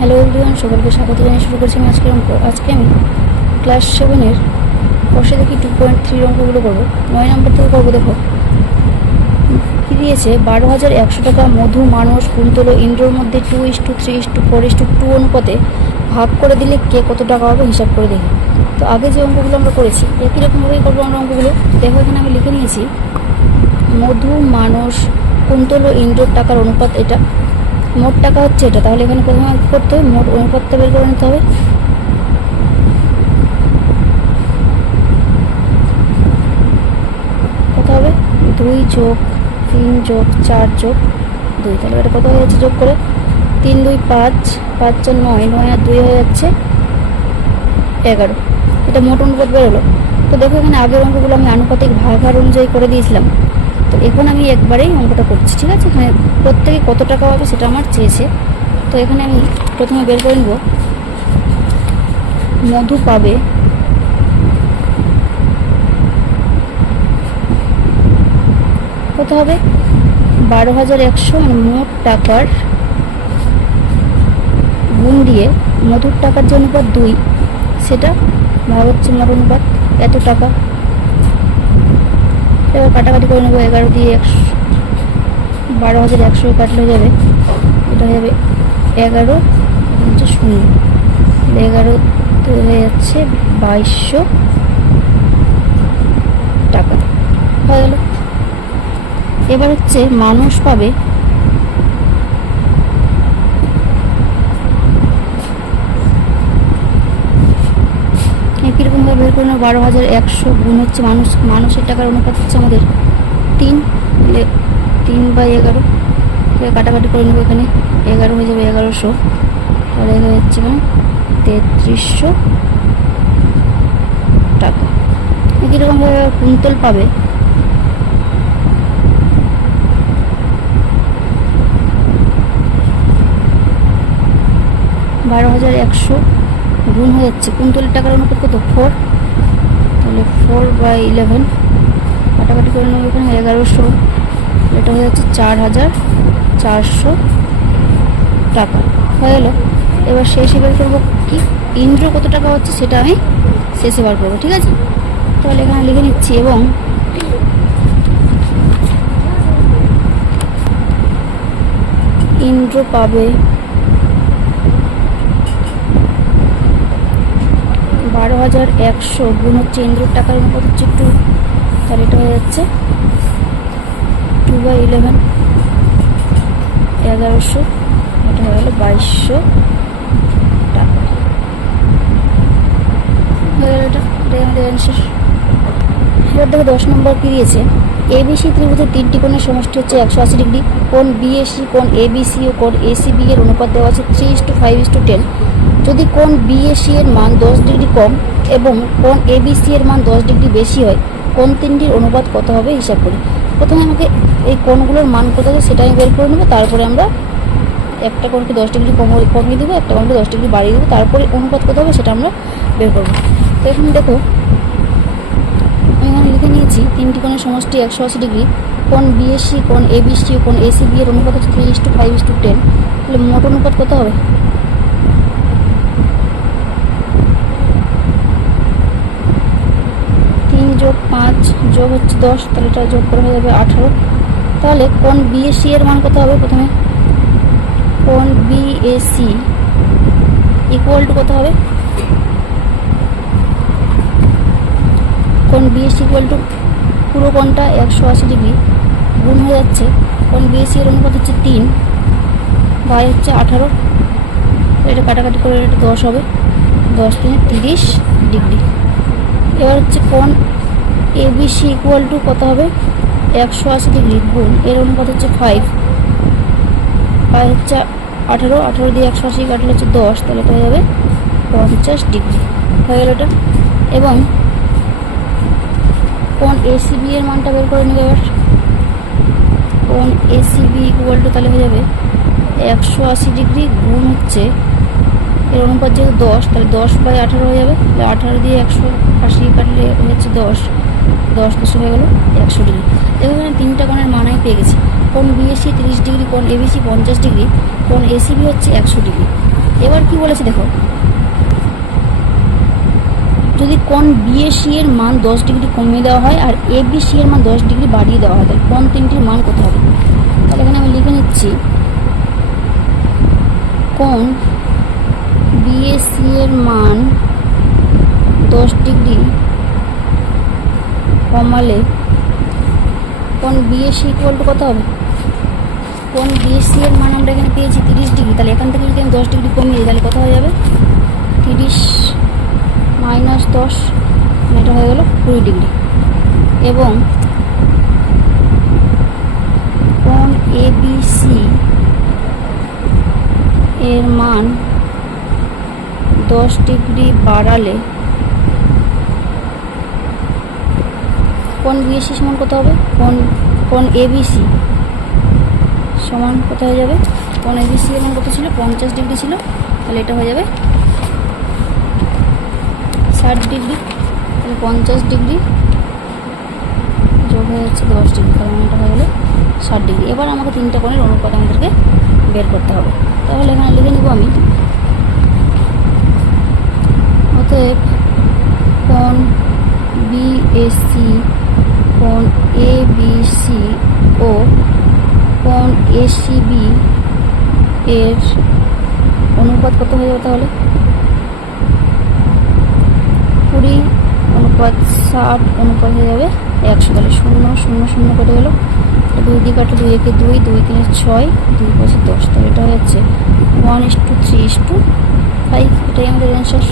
Hello everyone, সকলকে স্বাগত জানিয়ে শুরু করছি আমি আজকের অঙ্ক। আজকে আমি ক্লাস 7-এর কষে দেখি 2.3 অঙ্কগুলো করবো। 9 নম্বর থেকে করবো। দেখো কী দিয়েছে, 12,100 টাকা মধু, মানস, কুন্তল ও ইন্দ্রর মধ্যে 2:3:4:2 অনুপাতে ভাগ করে দিলে কে কত টাকা হবে হিসাব করে দেখি। তো আগে যে অঙ্কগুলো আমরা করেছি একই রকমভাবেই করবো আমরা অঙ্কগুলো। দেখো এখানে আমি লিখে নিয়েছি মধু, মানস, কুন্তল ও ইন্দ্রর টাকার অনুপাত এটা, মোট টাকা হচ্ছে এটা। তাহলে এখানে প্রথমে করতে হবে মোট অনুপাতটা বের করে নিতে হবে। কত হবে? 2+3+4+2। তাহলে এটা কত হয়ে যাচ্ছে যোগ করে? 3 2 5, 5 4 9, 9 আর 2 হয়ে যাচ্ছে 11। এটা মোট অনুপাত বেরোলো। তো দেখো এখানে আগের অঙ্কগুলো আমি আনুপাতিক ভাগাহার অনুযায়ী করে দিয়েছিলাম। তো এখন আমি একবারেই অঙ্কটা করছি, ঠিক আছে? এখানে প্রত্যেকে কত টাকা হবে সেটা আমার চেয়েছে। তো এখানে আমি প্রথমে বের করে নেব, মধু পাবে কত হবে? 12,100, মানে মোট টাকার গুণ দিয়ে মধুর টাকার যে অনুপাত 2 সেটা ভাগ হচ্ছে মোট অনুপাত এত টাকা। এবার কাটাকাটি করে নেবো। 11 দিয়ে 12,100 কাটলে হয়ে যাবে, এটা হয়ে যাবে 11 হচ্ছে 0, 11 হয়ে যাচ্ছে 2200 টাকা হয়ে গেল। এবার হচ্ছে মানুষ পাবে কীরকমভাবে বের করে নেব, 12,100 গুণ হচ্ছে মানুষের টাকার অনুপাত হচ্ছে আমাদের 3, 3/11। কাটাকাটি করে নেবো। এখানে 11 হয়ে যাবে 1100, তাহলে হয়ে যাচ্ছে মানে 3300 টাকা। কীরকমভাবে কুন্তল পাবে 12,100 গুণ হয়ে যাচ্ছে কুন্তলের টাকার অনুপাত কত? 4, তাহলে 4/11। কাটাকাটি করে নেবো। এখানে 1100, এটা হয়ে যাচ্ছে 4,400 টাকা হয়ে গেল। এবার শেষে বের করবো কি ইন্দ্র কত টাকা হচ্ছে সেটা আমি শেষে বার করবো, ঠিক আছে? তাহলে এখানে লিখে নিচ্ছি, এবং ইন্দ্র পাবে 12,100 গুণ হচ্ছে ইন্দ্রর টাকার অনুপাত হচ্ছে 2, তাহলে এটা হয়ে যাচ্ছে 2/11, 1100, এটা হয়ে গেল 2200 টাকা হয়ে গেল। এটাই আমাদের অ্যান্সার। এবার দেখো 10 নম্বর কী দিয়েছে, এবিসি ত্রিভুজের 3টি কোণের সমষ্টি হচ্ছে 180 ডিগ্রি। কোণ বিএসি, কোণ এবিসি ও কোণ এসিবি এর অনুপাত দেওয়া আছে 3:5:10। যদি কোণ বিএসি এর মান 10 ডিগ্রি কম এবং কোণ এবিসি এর মান 10 ডিগ্রি বেশি হয়, কোণ তিনটির অনুপাত কত হবে হিসাব করি। প্রথমে আমাকে এই কোণগুলোর মান কত হবে সেটা আমি বের করে নেবো। তারপরে আমরা একটা কোণকে 10 ডিগ্রি কমিয়ে দেবো, একটা কোণকে 10 ডিগ্রি বাড়িয়ে দেবো, তারপরে অনুপাত কত হবে সেটা আমরা বের করবো। তো এখানে দেখো আমি এখানে লিখে নিয়েছি 3টি কোণের সমষ্টি 180 ডিগ্রি। কোণ বিএসি, কোণ এবিসি ও কোণ এসিবি এর অনুপাত হচ্ছে 3:5:10। তাহলে মোট অনুপাত কত হবে? 3 + 5 যোগ হচ্ছে 10, তাহলে এটা যোগ করে হয়ে যাবে 18। তাহলে কোণ বিএসি এর মান কত হবে? প্রথমে কোণ বিএসি ইকুয়াল টু কত হবে? কোণ বিএসি ইকুয়াল টু পুরো কোণটা 180 ডিগ্রি গুণ হয়ে যাচ্ছে কোণ বিএসি এর অনুপাত হচ্ছে 3 বাই হচ্ছে 18। এটা কাটাকাটি করে এটা 10 হবে, 10 × 30 ডিগ্রি। এবার হচ্ছে কোণ এবিসি ইকুয়াল টু কত হবে? 180 ডিগ্রি গুণ এর অনুপাত হচ্ছে 5 বাই হচ্ছে 18, 18 দিয়ে 180 কাটলে হচ্ছে 10, তাহলে এটা হয়ে যাবে 50 ডিগ্রি হয়ে গেল এটা। এবং কোণ এসিবি এর মানটা বের করে নেবে। এবার কোণ এসিবি ইকুয়াল টু তাহলে হয়ে যাবে 180 ডিগ্রি গুণ হচ্ছে এর অনুপাত যেহেতু 10, তাহলে 10/18 হয়ে যাবে। 18 দিয়ে 180 কাটলে হচ্ছে 10, 10 হয়ে গেল 100 ডিগ্রি। এখানে 3টা কোণের মান আমি পেয়ে গেছি। কোণ বিএসি 30 ডিগ্রি, কোণ এবিসি 50 ডিগ্রি, কোণ এসিবি হচ্ছে 100 ডিগ্রি। এবার কি বলেছে দেখো, যদি কোণ বিএসি এর মান 10 ডিগ্রি কমিয়ে দেওয়া হয় আর এবিসি এর মান 10 ডিগ্রি বাড়িয়ে দেওয়া হয়, তাহলে কোণ তিনটির মান কত হবে? তাহলে এখানে আমি লিখে নিচ্ছি, কোণ বিএসি এর মান 10 ডিগ্রি কমালে কোণ বিএসি ইকুয়াল টু কত হবে? কোণ বিএসি এর মান আমরা এখানে পেয়েছি 30 ডিগ্রি, তাহলে এখান থেকে যদি আমি 10 ডিগ্রি কমিয়ে দিই তাহলে কত হয়ে যাবে? 30 মাইনাস 10, এটা হয়ে গেল 20 ডিগ্রি। এবং কোণ এবিসি এর মান 10 ডিগ্রি বাড়ালে কোণ বিএসি সমান কত হবে? কোণ এবিসি সমান কত হয়ে যাবে? কোণ এবিসি এর মান কত ছিল? 50 ডিগ্রি ছিল, তাহলে এটা হয়ে যাবে 60 ডিগ্রি। তাহলে 50 ডিগ্রি যোগ হয়ে যাচ্ছে 10 ডিগ্রি, তাহলে এটা হয়ে গেলো 60 ডিগ্রি। এবার আমাকে তিনটা কোণের অনুপাত আমাদেরকে বের করতে হবে। তাহলে এখানে লিখে নেব আমি, অতএব কোণ বিএসি, কোণ এবিসি ও কোণ এসিবি এর অনুপাত কত হয়ে যাবে? তাহলে 20:60 অনুপাত হয়ে যাবে 100। তাহলে 0 0 0 কেটে গেল, 2 দিয়ে কাটলে 2 একে 2, 2 3 6, 2 5 10, তাহলে এটা হয়ে যাচ্ছে 1:3:5। এটাই আমাদের অ্যান্সার।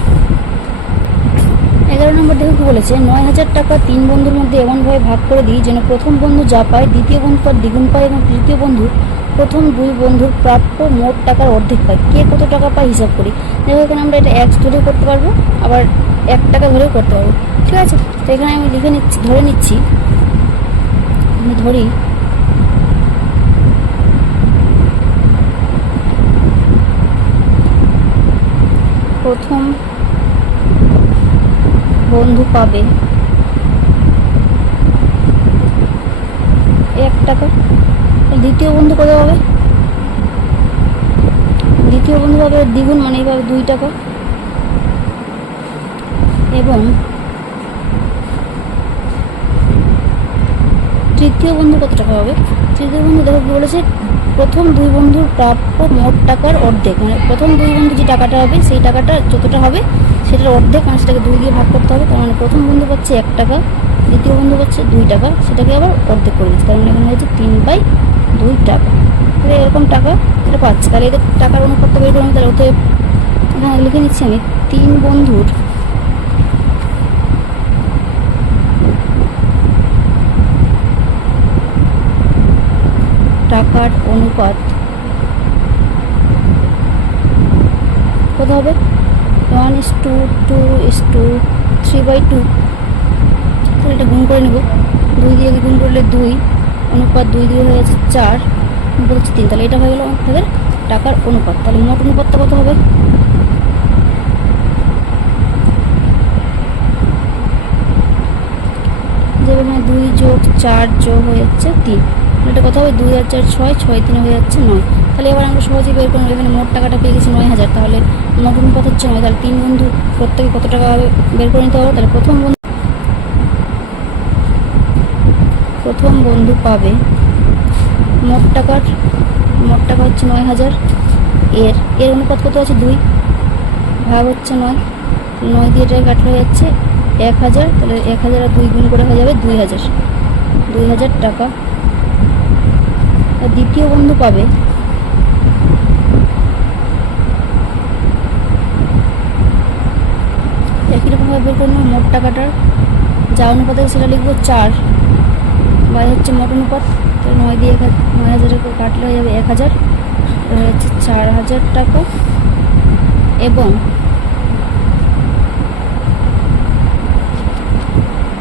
11 নম্বর দেখো কি বলেছে, 9,000 টাকা 3 বন্ধুর মধ্যে এমনভাবে ভাগ করে দিই যেন প্রথম বন্ধু যা পায় দ্বিতীয় বন্ধু তার দ্বিগুণ পায় এবং তৃতীয় বন্ধু প্রথম 2 বন্ধুর প্রাপ্য মোট টাকার অর্ধেক পায়। কে কত টাকা পায় হিসাব করি। দেখো এখানে আমরা এটা 1 ধরেও করতে পারবো, আবার 1 টাকা ধরেও করতে পারবো, ঠিক আছে। তো এখানে আমি লিখে নিচ্ছি, ধরে নিচ্ছি, আমি ধরি প্রথম বন্ধু পাবে 1 টাকা, দ্বিতীয় বন্ধু কত পাবে? দ্বিতীয় বন্ধু পাবে দ্বিগুণ, মানে এইভাবে 2 টাকা। এবং তৃতীয় বন্ধু কত টাকা হবে? তৃতীয় বন্ধু দেখো কি বলেছে, প্রথম 2 বন্ধুর প্রাপ্য মোট টাকার অর্ধেক, মানে প্রথম 2 বন্ধু যে টাকাটা হবে সেই টাকাটা যতটা হবে সেটার অর্ধেক, মানে সেটাকে 2 দিয়ে ভাগ করতে হবে। তার মানে প্রথম বন্ধু পাচ্ছে 1 টাকা, দ্বিতীয় বন্ধু পাচ্ছে 2 টাকা, সেটাকে আবার অর্ধেক করে দিচ্ছে, তার মানে এখানে হচ্ছে 3/2 টাকা। তাহলে এরকম টাকা এটা পাচ্ছে। তাহলে এদের টাকার অনুপাতটা বের করলাম, তাহলে ওতে এখানে লিখে নিচ্ছি আমি 3 বন্ধুর টাকার অনুপাত কত হবে? 1:2:3/2। তাহলে এটা গুণ করে নেব, 2 দিয়ে গুণ করলে 2, অনুপাত 2 দিয়ে হয়ে যাচ্ছে 4, অনুপাত হচ্ছে 3। তাহলে এটা হয়ে গেল আমাদের টাকার অনুপাত। তাহলে মোট অনুপাতটা কত হবে? যেমন 2 যোগ 4 যোগ হয়ে যাচ্ছে 3, এটা কত হবে? 2 আর 4 6, 6 3 হয়ে যাচ্ছে 9। তাহলে এবার আমরা সহজেই বের করবো, এখানে মোট টাকাটা পেয়ে গেছি 9,000, তাহলে মোট অনুপাত হচ্ছে 9। তাহলে 3 বন্ধু প্রত্যেকে কত টাকা হবে বের করে নিতে হবে। তাহলে প্রথম বন্ধু পাবে মোট টাকা হচ্ছে 9,000, এর অনুপাত কত আছে? 2 ভাগ হচ্ছে 9, 9 দিয়ে এটাকে কাটলে হয়ে যাচ্ছে 1,000। তাহলে 1,000 আর 2 গুণ করে হয়ে যাবে 2,000 টাকা। আর দ্বিতীয় বন্ধু পাবে একই রকমভাবে বের করে নেব মোট টাকাটার যা অনুপাত আছে সেটা লিখবো 4 বাই হচ্ছে মোট অনুপাত। তো 9 দিয়ে 9,000 কাটলে হয়ে যাবে 1,000, হয়ে যাচ্ছে 4,000 টাকা। এবং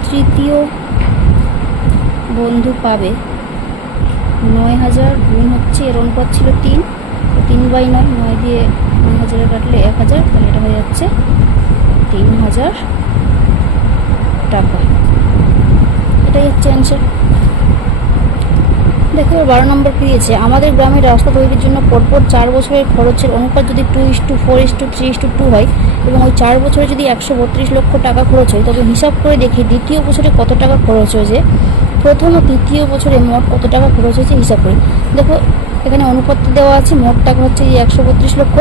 তৃতীয় বন্ধু পাবে 9,000 গুণ হচ্ছে এর অনুপাত ছিল 3, 3/9, 9 দিয়ে 9,000 কাটলে 1,000, তাহলে এটা হয়ে যাচ্ছে 3,000 টাকা। এটাই হচ্ছে অ্যান্সার। দেখো 12 নম্বর কি দিয়েছে, আমাদের গ্রামের রাস্তা তৈরির জন্য পরপর 4 বছরের খরচের অনুপাত যদি 2:4:3:2 হয় এবং ওই 4 বছরে যদি 132 লক্ষ টাকা খরচ হয়, তবে হিসাব করে দেখি দ্বিতীয় বছরে কত টাকা খরচ হয়েছে, প্রথম ও তৃতীয় বছরে মোট কত টাকা খরচ হয়েছে হিসাব করি। দেখো এখানে অনুপাত দেওয়া আছে, মোট টাকা হচ্ছে এই 132 লক্ষ,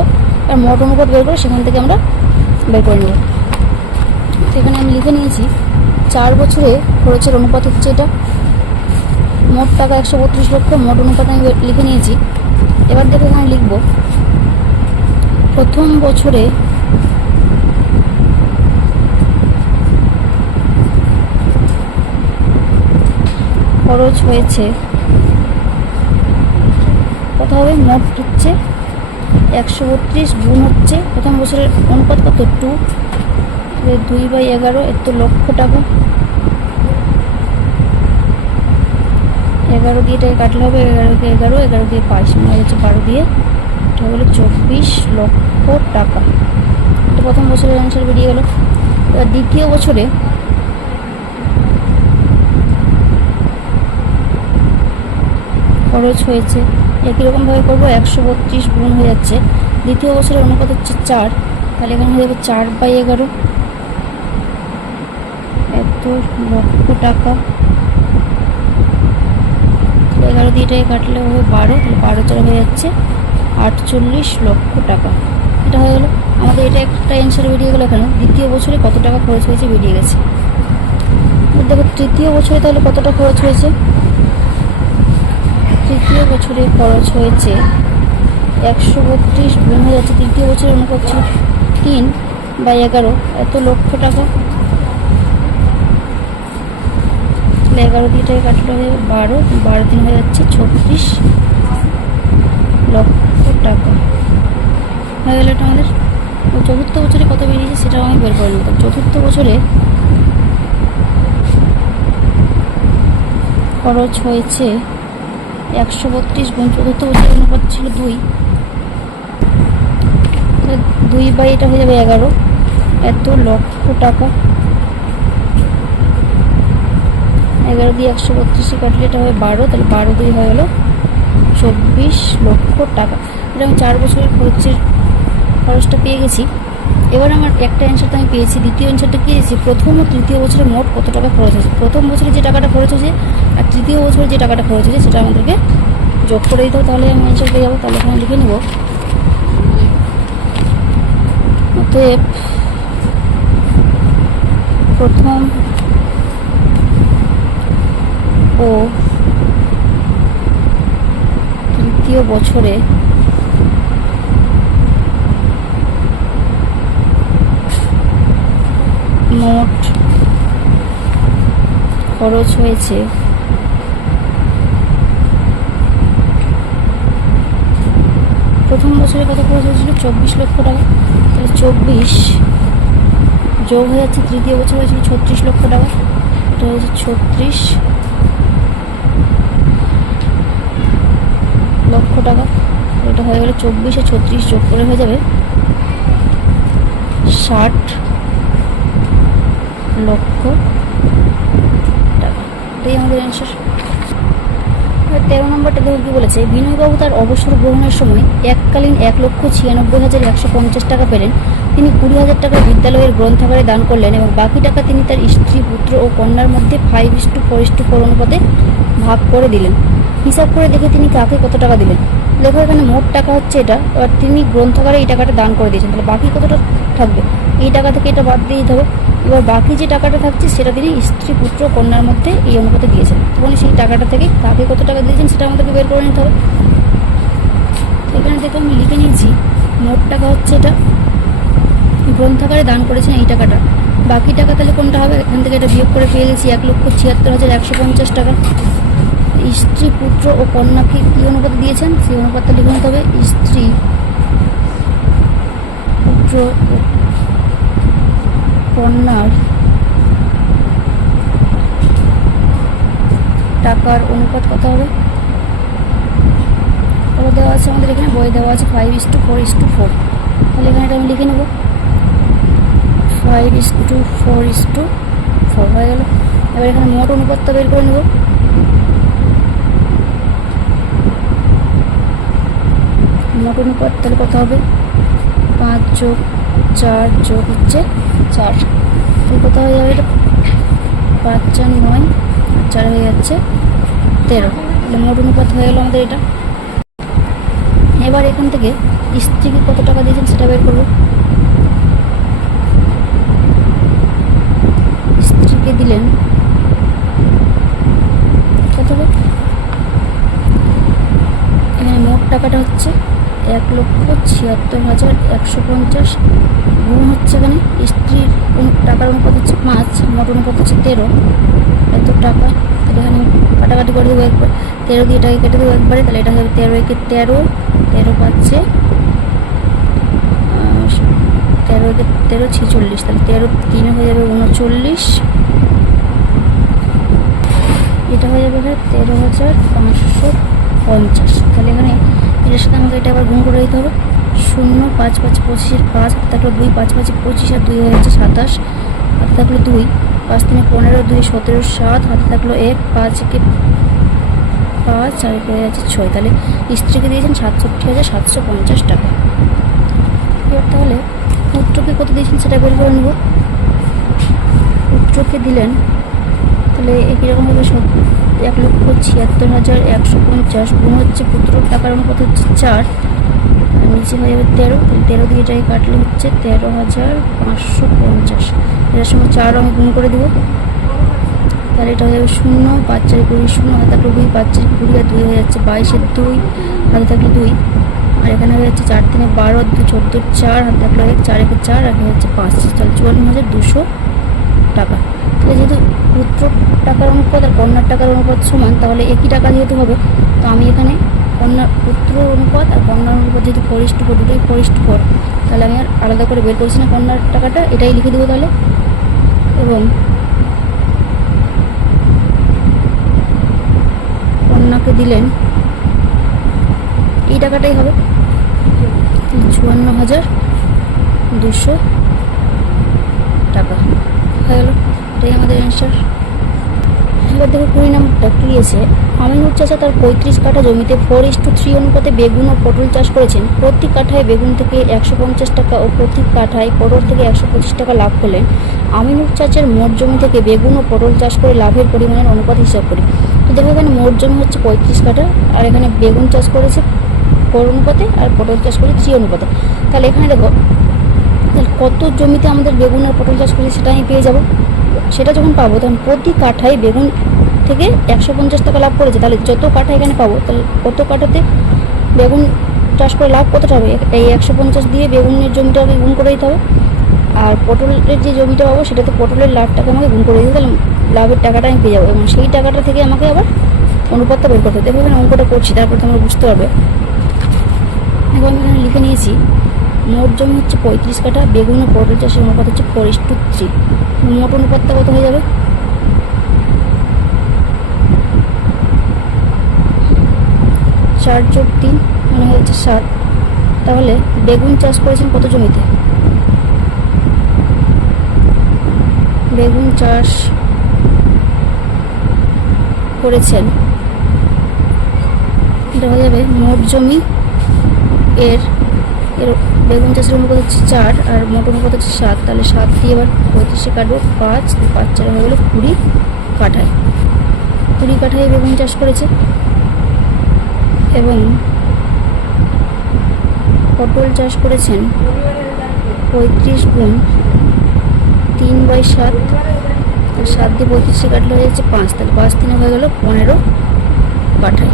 আর মোট অনুপাত বের করে সেখান থেকে আমরা বের করে নেব। তো এখানে আমি লিখে নিয়েছি 4 বছরে খরচের অনুপাত হচ্ছে এটা, মোট টাকা 132 লক্ষ, মোট অনুপাত আমি লিখে নিয়েছি। এবার দেখো এখানে লিখব প্রথম বছরে খরচ হয়েছে কত হবে, মোট হচ্ছে 132 গুণ হচ্ছে প্রথম বছরের অনুপাত কত 2/11, এত লক্ষ টাকা, 11 দিয়ে এটাকে কাটলে হবে, 11কে 11 দিয়ে 5 মানে হচ্ছে 12 দিয়ে, এটা হলো 24 লক্ষ টাকা। এটা প্রথম বছরের অ্যান্সার বেরিয়ে গেল। এবার দ্বিতীয় বছরে খরচ হয়েছে একই রকমভাবে করবো, 132 গুণ হয়ে যাচ্ছে, দ্বিতীয় বছরের অনুপাত হচ্ছে 4, তাহলে এখানে হয়ে যাবে 4/11, এত লক্ষ টাকা, 11 দিয়ে এটাকে কাটলে হবে 12, তাহলে 12 হয়ে যাচ্ছে 48 লক্ষ টাকা। এটা হয়ে গেলো আমাদের, এটা একটা অ্যান্সার বেরিয়ে গেলো। এখানে দ্বিতীয় বছরে কত টাকা খরচ হয়েছে বেরিয়ে গেছে। দেখো তৃতীয় বছরে তাহলে কতটা খরচ হয়েছে, তৃতীয় বছরে খরচ হয়েছে 132 গুণ হয়ে যাচ্ছে, তৃতীয় বছরের অনুপাত ছিল 3/11, এত লক্ষ টাকা, 11 দিয়ে এটাকে কাটলে হয়ে 12 দিন হয়ে যাচ্ছে 36 লক্ষ টাকা হয়ে গেল। এটা আমাদের চতুর্থ বছরে কত বেরিয়েছে সেটাও আমি বের করে নিতাম। চতুর্থ বছরে খরচ হয়েছে 132 গুণ, চতুর্থ বছরের অনুপাত ছিল 2, 2 এটা হয়ে যাবে 11, এত লক্ষ টাকা, 11 দিয়ে 132 কাটলে এটা হবে 12, তাহলে 12 দিয়ে হয়ে গেল 24 লক্ষ টাকা। এটা আমি 4 বছরের খরচটা পেয়ে গেছি। এবার আমার একটা অ্যান্সার তো আমি পেয়েছি, দ্বিতীয় অ্যান্সারটা কি পেয়েছি, প্রথম ও তৃতীয় বছরে মোট কত টাকা খরচ হয়েছে, প্রথম বছরে যে টাকাটা খরচ হয়েছে আর তৃতীয় বছরে যে টাকাটা খরচ হয়েছে সেটা আমাদেরকে যোগ করে দিতে হবে, তাহলে আমি অ্যান্সার পেয়ে যাবো। তাহলে এখানে লিখে নেব, অতএব প্রথম ও তৃতীয় বছরে মোট খরচ হয়েছে প্রথম বছরে কত খরচ হয়েছিল 24 লক্ষ টাকা, তাহলে 24 যোগ হয়ে যাচ্ছে তৃতীয় বছর হয়েছিল 36 লক্ষ টাকা, এটা হয়েছে 36 লক্ষ টাকা। এটা হয়ে গেলে 24 আর 36 যোগ করে হয়ে যাবে 60 লক্ষ টাকা। এটাই আমাদের অ্যান্সার। 13 নম্বরটা দেখো কি বলেছে, বিনয়বাবু তার অবসর গ্রহণের সময় এককালীন 1,96,150 টাকা পেলেন। তিনি 20,000 টাকা বিদ্যালয়ের গ্রন্থাগারে দান করলেন এবং বাকি টাকা তিনি তার স্ত্রী, পুত্র ও কন্যার মধ্যে 5:4:4 অনুপাতে ভাগ করে দিলেন। হিসাব করে দেখে তিনি কাকে কত টাকা দিলেন। দেখো এখানে মোট টাকা হচ্ছে এটা, এবার তিনি গ্রন্থাগারে এই টাকাটা দান করে দিয়েছেন, তাহলে বাকি কতটা থাকবে, এই টাকা থেকে এটা বাদ দিয়ে দিতে হবে। এবার বাকি যে টাকাটা থাকছে সেটা তিনি স্ত্রী, পুত্র, কন্যার মধ্যে এই অনুপাতে দিয়েছেন, তখন সেই টাকাটা থেকে কাকে কত টাকা দিয়েছেন সেটা আমাদেরকে বের করে নিতে হবে। এখানে দেখো আমি লিখে নিয়েছি, মোট টাকা হচ্ছে এটা, গ্রন্থাগারে দান করেছেন এই টাকাটা, বাকি টাকা তাহলে কোনটা হবে, এখান থেকে এটা বিয়োগ করে পেয়ে গেছি 1,76,150 টাকা। স্ত্রী, পুত্র ও কন্যাকে কী অনুপাতে দিয়েছেন সেই অনুপাতটা লিখে নিতে হবে, স্ত্রী, পুত্র ও কন্যার টাকার অনুপাত কত হবে, কত দেওয়া আছে আমাদের এখানে বই দেওয়া আছে 5:4:4, তাহলে এখানে এটা আমি লিখে নেব 5:4:4 হয়ে গেল। এবার এখানে মোট অনুপাতটা বের করে নেব, মোট অনুপাত তাহলে কত হবে 5 যোগ 4 যোগ হচ্ছে 4, তাহলে কত হয়ে যাবে এটা 5 4 9 4 হয়ে যাচ্ছে 13, তাহলে মোট অনুপাত হয়ে গেল আমাদের এটা। এবার এখান থেকে স্ত্রীকে কত টাকা দিয়েছেন সেটা বের করবো। স্ত্রীকে দিলেন কত হবে, এখানে মোট টাকাটা হচ্ছে 1,76,150 গুণ হচ্ছে এখানে স্ত্রীর টাকার অনুপাত হচ্ছে 5, মোট অনুপাত হচ্ছে 13, এত টাকা। তাহলে এখানে কাটাকাটি করে দেবো একবার, 13 দিয়ে এটাকে কেটে দেবো একবারে, তাহলে এটা হবে 13 একে 13, 13 পাচ্ছে 13 একে 13 46, তাহলে 13 3 হয়ে যাবে 39, এটা হয়ে যাবে 13,550। তাহলে এখানে এটার সাথে আমাকে এটা আবার গুণ করে দিতে হবে। 0 5 5 25 5 হাতে থাকলো 2, 5 5 25 আর 2 হয়ে যাচ্ছে 27, হাতে থাকলো 2, 5 3 15, 2 17 7, হাতে থাকলো 1, 5 একে 5 আর হয়ে যাচ্ছে 6, তাহলে স্ত্রীকে দিয়েছেন 67,750 টাকা। এবার তাহলে পুত্রকে কত দিয়েছেন সেটা বের করে নেব। পুত্রকে দিলেন তাহলে একই রকমভাবে 1,76,150 গুণ হচ্ছে পুত্রর টাকার অনুপাত হচ্ছে 4, আর নিচে হয়ে যাবে 13, তাহলে 13 দিয়ে এটাকে কাটলে হচ্ছে 13,550, এটার সঙ্গে 4 আমি গুণ করে দেবো, তাহলে এটা হয়ে যাবে 0 5 4 20 0, হাতে থাকলো 2, 5 4 20 আর 2 হয়ে যাচ্ছে 22 2, হাতে থাকলো 2, আর এখানে হয়ে যাচ্ছে 4 3 12 2 14 4, হাতে থাকলো 1, 4 1 4 আর হচ্ছে 5, তাহলে 54,200 টাকা। তাহলে যেহেতু পুত্র টাকার অনুপাত আর কন্যার টাকার অনুপাত সমান, তাহলে একই টাকা যেহেতু হবে, তো আমি এখানে পুত্র অনুপাত আর কন্যার অনুপাত যেহেতু 4:4 দুটোই 4:4, তাহলে আমি আর আলাদা করে বের করছি না কন্যার টাকাটা, এটাই লিখে দেবো তাহলে। এবং কন্যাকে দিলেন এই টাকাটাই হবে 54,200 টাকা হয়ে গেল, এটাই আমাদের অ্যান্সার। এবার দেখো 20 নম্বরটা কি দিয়েছে। আমিনুর চাচা তার 35 কাঠা জমিতে 4:3 অনুপাতে বেগুন ও পটল চাষ করেছেন। প্রতি কাঠায় বেগুন থেকে 150 টাকা ও প্রতি কাঠায় পটল থেকে 125 টাকা লাভ করলেন। আমিনুর চাচার মোট জমি থেকে বেগুন ও পটল চাষ করে লাভের পরিমাণের অনুপাত হিসাব করি। তো দেখো এখানে মোট জমি হচ্ছে 35 কাঠা, আর এখানে বেগুন চাষ করেছে 4 অনুপাতে আর পটল চাষ করেছে 3 অনুপাতে। তাহলে এখানে দেখো তাহলে কত জমিতে আমাদের বেগুন আর পটল চাষ করেছে সেটা আমি পেয়ে যাবো। সেটা যখন পাবো তখন প্রতি কাঠায় বেগুন থেকে 150 টাকা লাভ করেছে, তাহলে যত কাঠা এখানে পাবো তাহলে কত কাঠাতে বেগুন চাষ করে লাভ কতটা হবে, এই 150 দিয়ে বেগুনের জমিটাকে গুণ করে দিতে হবে, আর পটলের যে জমিটা পাবো সেটাতে পটলের লাভটাকে আমাকে গুণ করে দিতে, তাহলে লাভের টাকাটা আমি পেয়ে যাবো, এবং সেই টাকাটা থেকে আমাকে আবার অনুপাতটা বের করতে হবে। দেখো এখানে অঙ্কটা করছি, তারপর তোমরা বুঝতে পারবে। এখন আমি এখানে লিখে নিয়েছি মোট জমি হচ্ছে 35 কাঠা, বেগুন ও পটল চাষের অনুপাত হচ্ছে 4:3, মোট অনুপাতটা কত হয়ে যাবে 4 যোগ 3 মানে হচ্ছে 7। তাহলে বেগুন চাষ করেছেন কত জমিতে, বেগুন চাষ করেছেন এটা হয়ে যাবে মোট জমি এর বেগুন চাষের অনুপাত হচ্ছে 4 আর মোট অনুপাত হচ্ছে 7, তাহলে 7 দিয়ে এবার 35 কাটবো 5 5 4 হয়ে গেলো 20 কাঠায়। 20 কাঠায় বেগুন চাষ করেছে, এবং পটল চাষ করেছেন 35 গুণ 3/7, 7 দিয়ে 35 কাটলে হয়ে যাচ্ছে 5, তাহলে 5 3 হয়ে গেল 15 কাঠায়।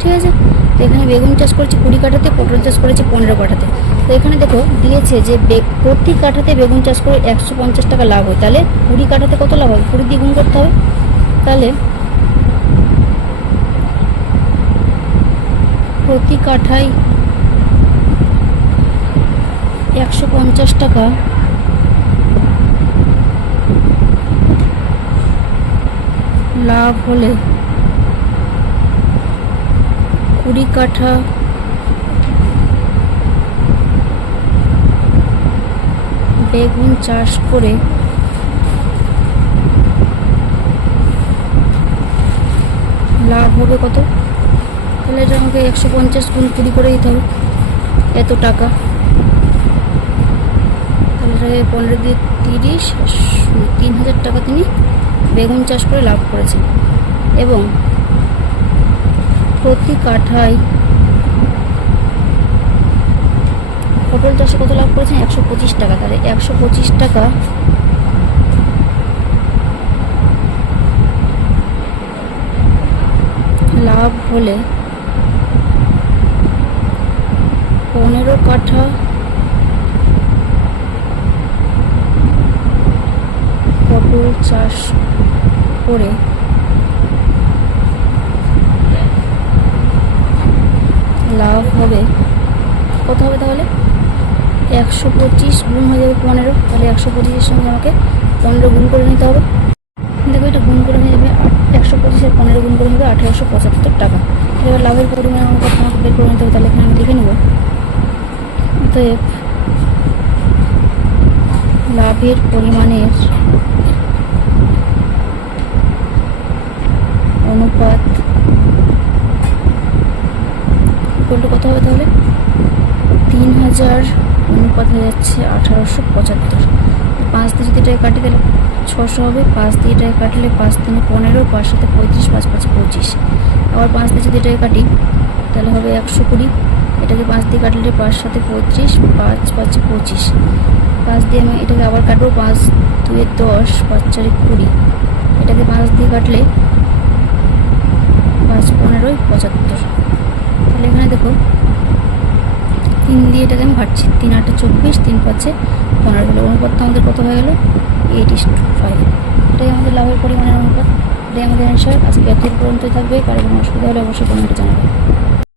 ঠিক আছে, তো এখানে বেগুন চাষ করেছে 20 কাঠাতে, পটল চাষ করেছে 15 কাঠাতে। তো এখানে দেখো দিয়েছে যে প্রতি কাঠাতে বেগুন চাষ করে 150 টাকা লাভ হয়, তাহলে 20 কাঠাতে কত লাভ হয় 20 দিয়ে গুণ করতে হবে, তাহলে প্রতি কাঠায় 150 টাকা লাভ হলে 20 কাঠা বেগুন চাষ করে লাভ হবে কত, তাহলে এটা আমাকে 150 গুণ 20 করে দিতে হবে, এত টাকা। তাহলে এটা 15 দিয়ে 30, 3000 টাকা তিনি বেগুন চাষ করে লাভ করেছেন। এবং প্রতি কাঠায় পটল চাষে কত লাভ করেছেন? 125 টাকা। তাহলে 125 টাকা লাভ হলে 15 কাঠা পটল চাষ করে লাভ হবে কত হবে? তাহলে 125 গুণ হয়ে যাবে 15, তাহলে 125-এর সঙ্গে আমাকে 15 গুণ করে নিতে হবে। দেখো এটা গুণ করে হয়ে যাবে 125-এর 15 গুণ করে হবে 1875 টাকা। এবার লাভের পরিমাণ আমাকে বের করে নিতে হবে, তাহলে এখানে আমি লিখে নেব। অতএব লাভের পরিমাণের অনুপাত কত হবে? তাহলে 3000 অনুপাত হয়ে যাচ্ছে 1875। 5 দিয়ে যদি এটাকে কাটি তাহলে 600 হবে। 5 দিয়ে এটাকে কাটলে 5 3 15, 5 সাথে 35, 5 5 25। আবার 5 দিয়ে যদি এটাকে কাটি তাহলে হবে 120। এটাকে 5 দিয়ে কাটলে 5 সাথে 35, 5 5 25। 5 দিয়ে আমি এটাকে আবার কাটবো, 5 2 10, 5 4 20। এটাকে 5 দিয়ে কাটলে 5 15 75। তাহলে এখানে দেখো 3 দিয়ে এটাকে আমি কাটছি, 3 8 24, 3 5 15 হলো। অনুপাতটা আমাদের কত হয়ে গেল? 8:5। এটাই আমাদের লাভের পরিমাণের অনুপাত। এটাই আমাদের অ্যান্সার। আজকে এত পর্যন্তই থাকবে। কারো কোনো অসুবিধা হলে অবশ্যই কমেন্টে জানাবেন।